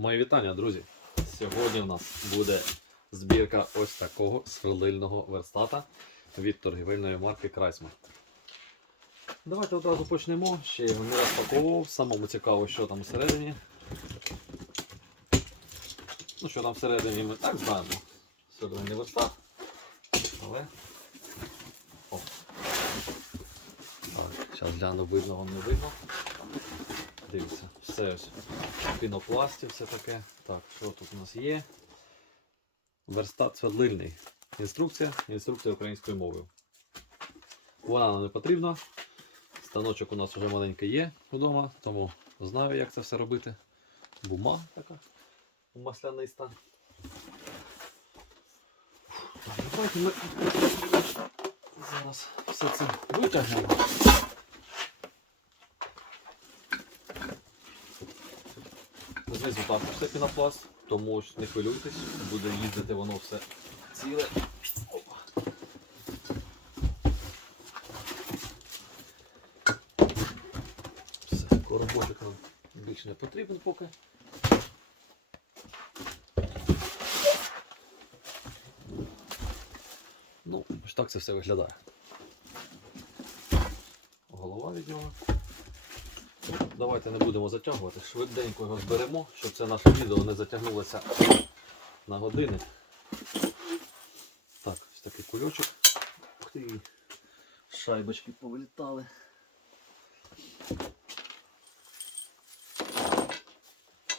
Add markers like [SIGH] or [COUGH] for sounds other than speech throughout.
Мої вітання, друзі! Сьогодні у нас буде збірка ось такого сверлильного верстата від торгівельної марки Крайсмар. Давайте одразу почнемо. Ще його не розпаковував. Самому цікаво, що там всередині. Ну, що там всередині ми так знаємо. Сверлильний верстат. Але. О. Так, зараз гляну, видно, вам не видно. Дивіться, все ось пінопласті, все таке. Так, що тут у нас є? Верстат свердлильний. Інструкція, інструкція українською мовою. Вона нам не потрібна. Станочок у нас вже маленький є вдома, тому знаю, як це все робити. Бумага така масляниста. Давайте ми зараз все це витягнемо. Знизу також все пінопласт, тому ж не хвилюйтесь, буде їздити воно все ціле. Все, коробочок нам більше не потрібен поки. Ну, ось так це все виглядає. Голова від. Давайте не будемо затягувати, швиденько його зберемо, щоб це наше відео не затягнулося на години. Так, ось такий кульочок. Ух ти, шайбочки повилітали.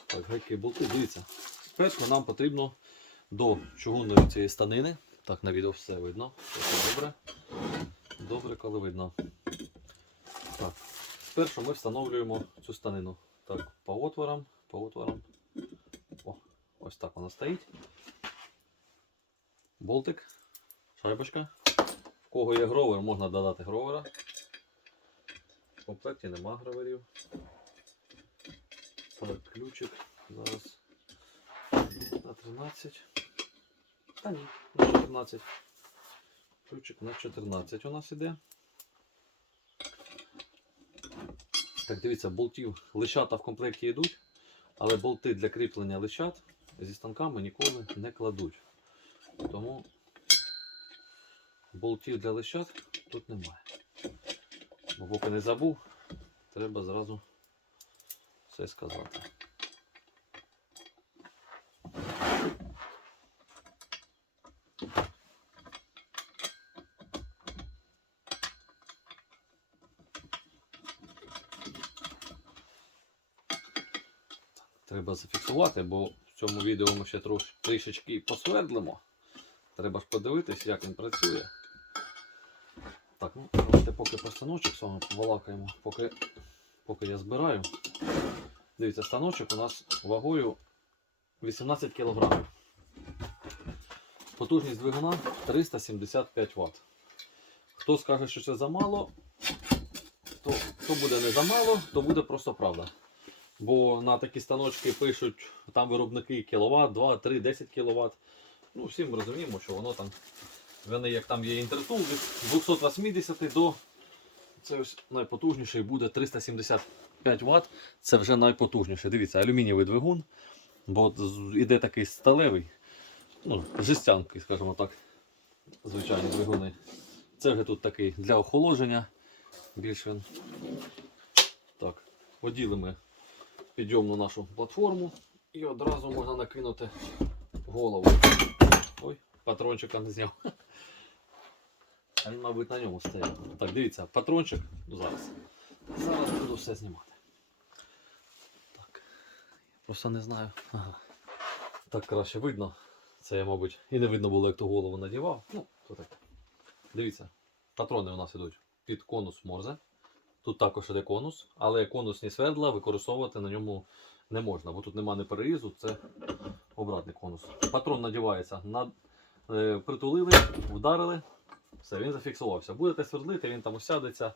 Так, гайки болти, дивіться. Спершу нам потрібно до чугунної цієї станини. Так, на відео все видно. Все добре. Добре, коли видно. Так. Спершу ми встановлюємо цю станину. Так, по отворам, по отворам. О, ось так вона стоїть. Болтик, шайбочка. В кого є гровер, можна додати гровера. В комплекті нема гроверів. Так, ключик. Зараз на 13. Та ні, на 14. Ключик на 14 у нас іде. Так, дивіться, болтів лищата в комплекті йдуть, але болти для кріплення лищат зі станками ніколи не кладуть. Тому болтів для лищат тут немає. Бо поки не забув, треба зразу все сказати. Треба бо в цьому відео ми ще трішечки посвердлимо. Треба ж подивитись, як він працює. Так, ну давайте поки про станочок з вами побалакаємо, поки, поки я збираю. Дивіться, станочок у нас вагою 18 кг. Потужність двигуна 375 Вт. Хто скаже, що це замало, то, то буде не замало, то буде просто правда. Бо на такі станочки пишуть там виробники кіловат, 2, 3, 10 кВт. Ну, всі розуміємо, що воно там. Вони як там є інтертул від 280 до це ось найпотужніший буде 375 Вт. Це вже найпотужніший. Дивіться, алюмінієвий двигун, бо іде такий сталевий, ну, жестянки, скажімо так, звичайні двигуни. Це вже тут такий для охолодження. Більш він. Так, оділи ми підйомну нашу платформу і одразу можна накинути голову. Ой, патрончика не зняв. [LAUGHS] Він, мабуть, на ньому стояв. Так, дивіться, патрончик зараз. Зараз буду все знімати. Так. Просто не знаю. Ага. Так краще видно. Це я, мабуть, і не видно було, як ту голову надівав. Ну, то таке. Дивіться, патрони у нас ідуть під конус Морзе. Тут також іде конус, але конусні свердла використовувати на ньому не можна, бо тут немає ні перерізу, це обратний конус. Патрон надівається, на, е, притулили, вдарили, все, він зафіксувався. Будете свердлити, він там осядеться,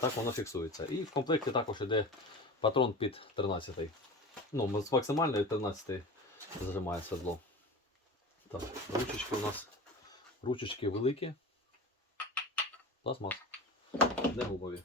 так воно фіксується. І в комплекті також йде патрон під 13. Ну, з максимальної 13 зажимає свердло. Так, ручечки у нас ручечки великі. Пластмас. Не гумові.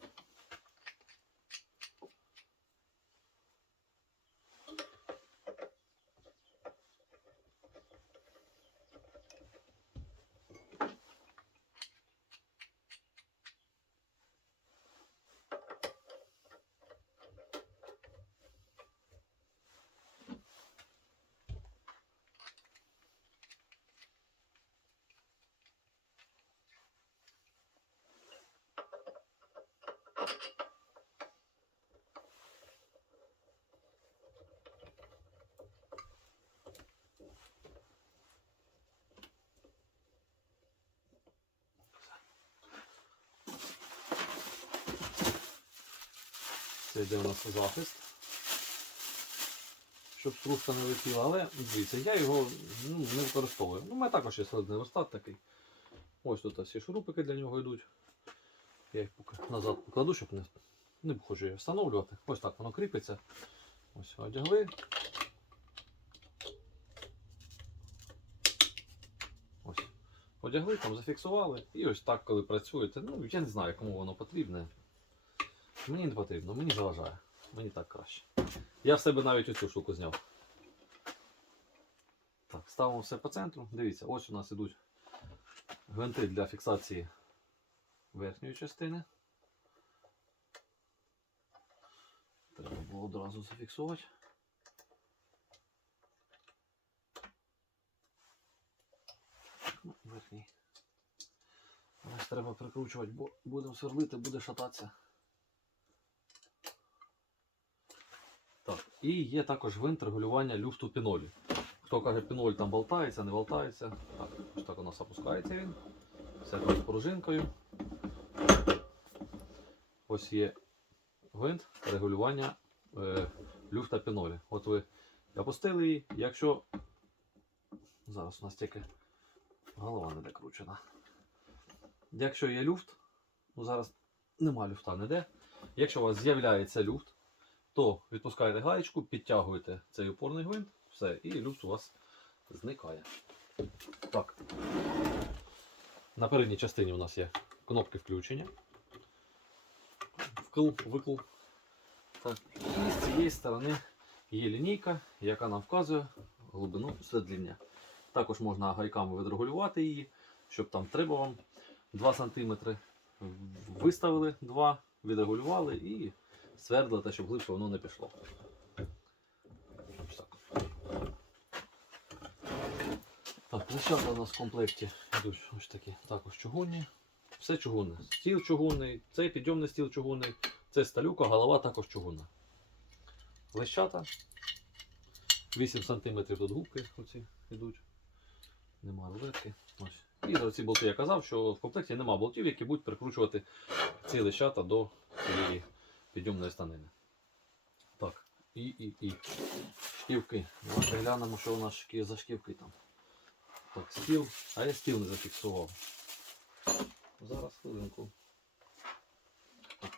Це йде у нас захист, щоб стружка не летіла, але дивіться, я його ну, не використовую. Ну, У мене також є середний верстат такий. Ось тут всі шурупики для нього йдуть. Я їх назад покладу, щоб не, не хочу їх встановлювати. Ось так воно кріпиться. Ось одягли. Ось. Одягли, там зафіксували. І ось так, коли працюєте, ну я не знаю, кому воно потрібне. Мені не потрібно, мені заважає. Мені так краще. Я в себе навіть оцю штуку зняв. Так, ставимо все по центру. Дивіться, ось у нас ідуть гвинти для фіксації верхньої частини. Треба було одразу зафіксувати. Ну, верхній. Ось треба прикручувати, бо будемо сверлити, буде шататися. Так, і є також гвинт регулювання люфту пінолі. Хто каже, піноль там болтається, не болтається. Так, ось так у нас опускається він. Все з пружинкою. Ось є гвинт регулювання е, люфта пінолі. От ви опустили її, якщо. Зараз у нас тільки голова не докручена. Якщо є люфт, ну зараз нема люфта ніде. Якщо у вас з'являється люфт, то відпускаєте гаєчку, підтягуєте цей опорний гвинт, все, і люфт у вас зникає. Так. На передній частині у нас є кнопки включення. Вкл, викл. Так. І з цієї сторони є лінійка, яка нам вказує глибину свердління. Також можна гайками відрегулювати її, щоб там треба вам 2 см. Виставили 2, відрегулювали і свердлите, щоб глибше воно не пішло. Так. Так, у нас в комплекті йдуть ось такі також чугунні. Все чугунне. Стіл чугунний, цей підйомний стіл чугунний, це сталюка, голова також чугунна. Лещата. 8 см тут губки оці йдуть. Нема рулетки. Ось. І за ці болти я казав, що в комплекті нема болтів, які будуть прикручувати ці лещата до цієї підйомної станини. Так, і, і, і. Шківки. Давайте глянемо, що у нас за шківки там. Так, стіл. А я стіл не зафіксував. Зараз хвилинку.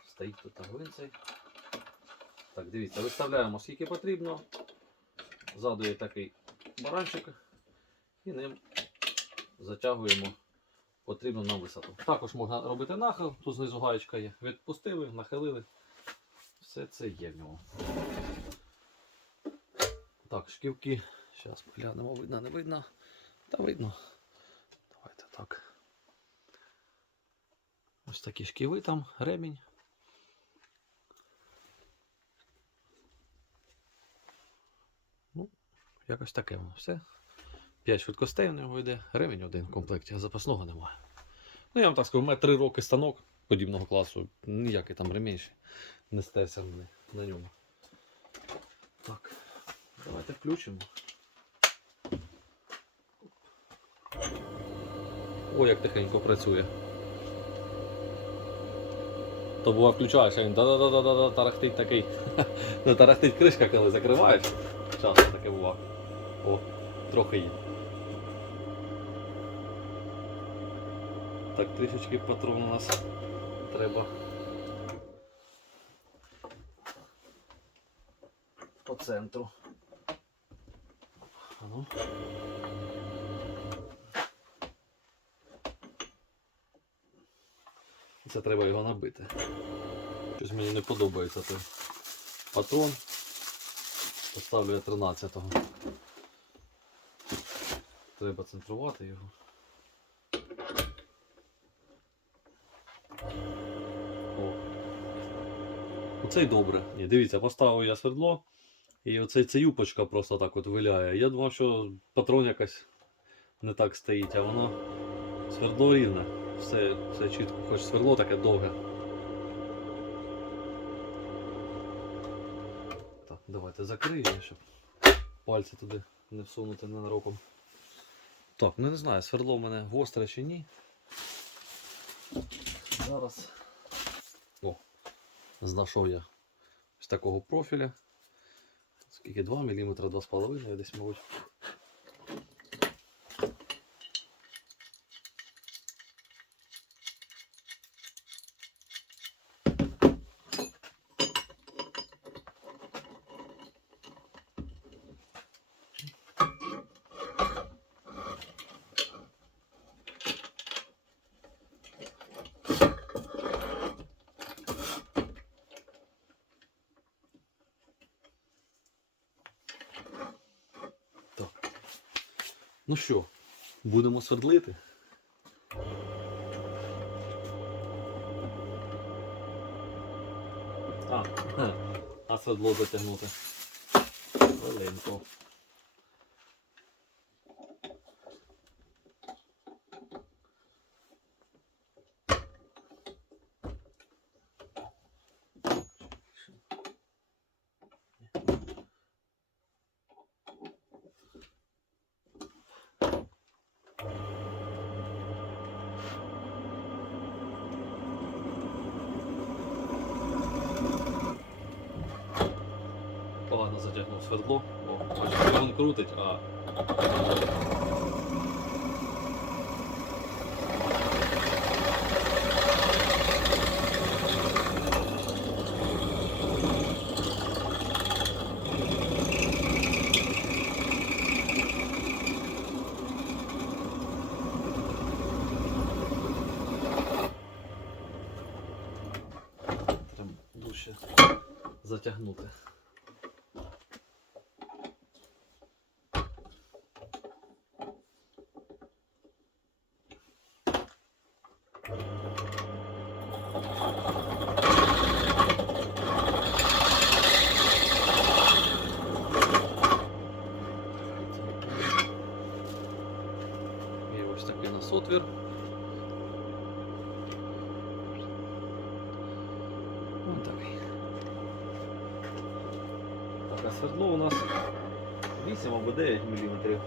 Стоїть тут глинцей. Так, дивіться, виставляємо скільки потрібно. Ззаду є такий баранчик. І ним затягуємо потрібну нам висоту. Також можна робити нахил, тут знизу гаєчка є. Відпустили, нахилили. Все це є в ньому. Так, шківки. Зараз поглянемо, видно, не видно. Та видно. Давайте так. Ось такі шківи там, ремінь. Ну, якось таке воно все. 5 швидкостей у нього йде, ремінь один в комплекті, а запасного немає. Ну, я вам так скажу, у мене 3 роки станок подібного класу, ніякий там ремінь ще не стерся на ньому. Так, давайте включимо. О, як тихенько працює. То бува включаєш, а він да-да-да-да-да тарахтить такий. [LAUGHS] Ну, тарахтить кришка, коли закриваєш. Часто таке бува. О, трохи є. Так, трішечки патрон у нас треба. По центру. Ну. Це треба його набити. Щось мені не подобається той патрон. Поставлю я 13-го. Треба центрувати його. О. Оцей добре. Ні, дивіться, поставив я свердло. І оцей ця юпочка просто так от виляє. Я думав, що патрон якось не так стоїть, а воно свердло рівне. Все, все чітко, хоч сверло таке довге. Так, давайте закрию, щоб пальці туди не всунути ненароком. Так, ну не знаю, сверло в мене гостре чи ні. Зараз. О, знайшов я з такого профіля. Скільки 2 мм, 2,5 десь, мабуть. Ну що, будемо свердлити? А, а свердло затягнути. Хвилинку. Затягнув свердло. О, бачите, він крутить, а. Затягнути. Є ось такий у нас отвір. Ось такий. Так, а свердло у нас 8 або 9 мм.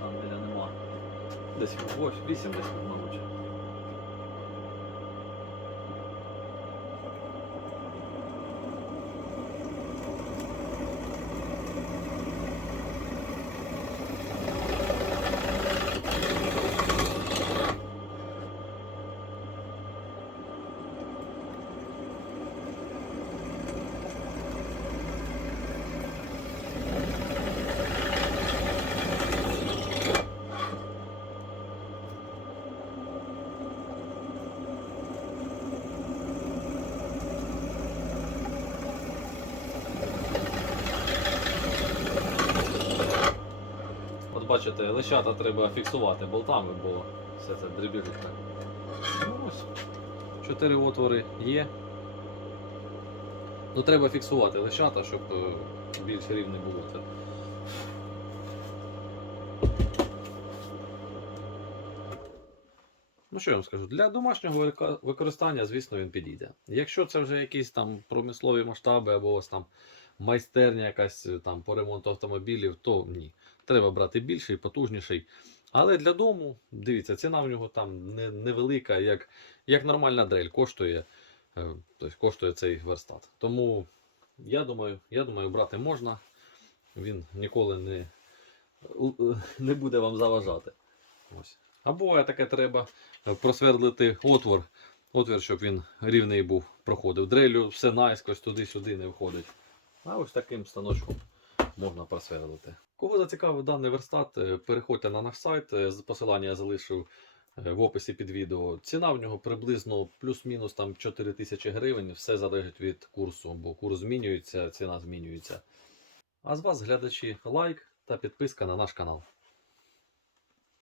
Там біля нема. Десь 8 десь, мабуть. От бачите, лещата треба фіксувати болтами, бо все це дрібіжить. Ну ось. Чотири отвори є. Ну треба фіксувати лещата, щоб е, більш рівне було це. Ну що я вам скажу, для домашнього використання, звісно, він підійде. Якщо це вже якісь там промислові масштаби або ось там майстерня якась е, там по ремонту автомобілів, то ні. Треба брати більший, потужніший. Але для дому, дивіться, ціна в нього там не, невелика, як, як нормальна дрель коштує, е, тобто коштує цей верстат. Тому я думаю, я думаю, брати можна. Він ніколи не, не буде вам заважати. Ось. А таке треба е, просвердлити отвор, отвір, щоб він рівний був, проходив. Дрелю все наискось туди-сюди не входить. А ось таким станочком можна просверлити. Кого зацікавив даний верстат, е, переходьте на наш сайт. е, Посилання я залишив е, в описі під відео. Ціна в нього приблизно плюс-мінус там 4 тисячі гривень. Все залежить від курсу, бо курс змінюється, ціна змінюється. А з вас, глядачі, лайк та підписка на наш канал.